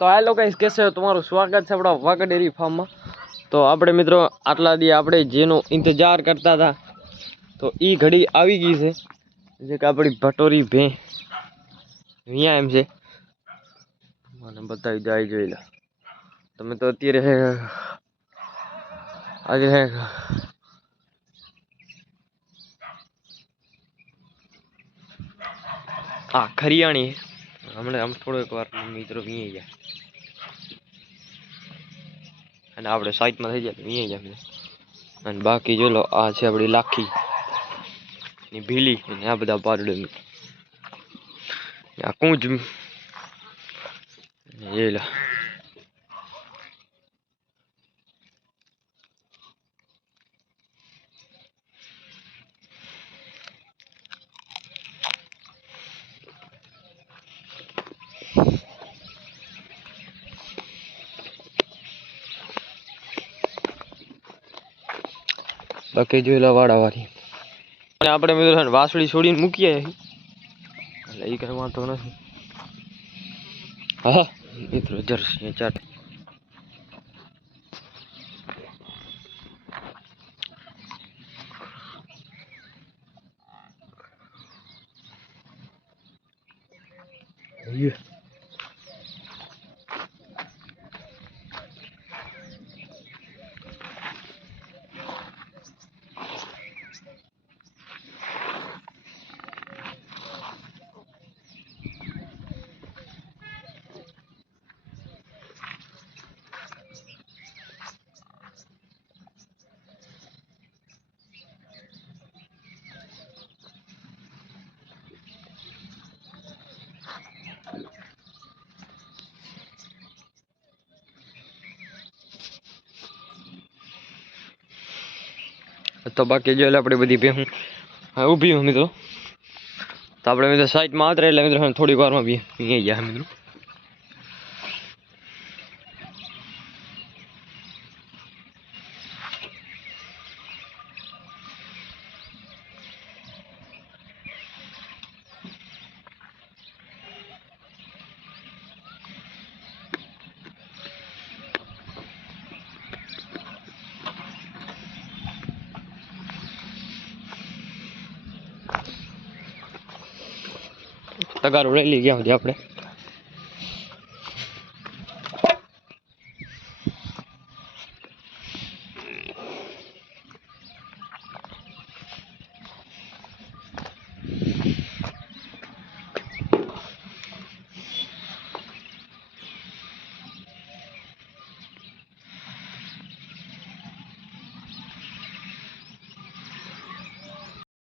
તો આ લોકો હો? તમારું સ્વાગત છે આપણા ડેરી ફાર્મમાં તો આપણે મિત્રો, આટલા દી આપણે જેનો ઇંતજાર કરતા હતા, તો એ ઘડી આવી ગઈ છે. જે કે આપણી ભટોરી ભે. અહીંયા એમ છે. મને બતાવી જાય જોઈ તમે તો અત્યારે આજે હા. ખરિયાણી હમણાં આમ થોડોક વાર મિત્રો વીએ જાય અને આપણે સાઈડમાં થઈ જાય વીએ જાય અને બાકી જો લો, આ છે આપણી લાખી. ની ભીલી અને આ બધા પારડે. આ કુંજ. એ લો. બાકી જોઈ લો વાળાવાળી અને આપણે મિત્રો છે ને વાસળી છોડીને મૂકીએ એટલે એ કઈ વાંધો નથી. હા મિત્રો જર્સી ચાટ. Yeah. તો બાકી જો એટલે આપણે બધી ભેહું. હા, ઊભી હું મિત્રો. તો આપણે મિત્રો સાઈડમાં આતરે એટલે મિત્રો થોડીક વારમાં બી અહીંયા ગયા મિત્રો. તગારું લઈ લઈ ગયા સુધી આપણે.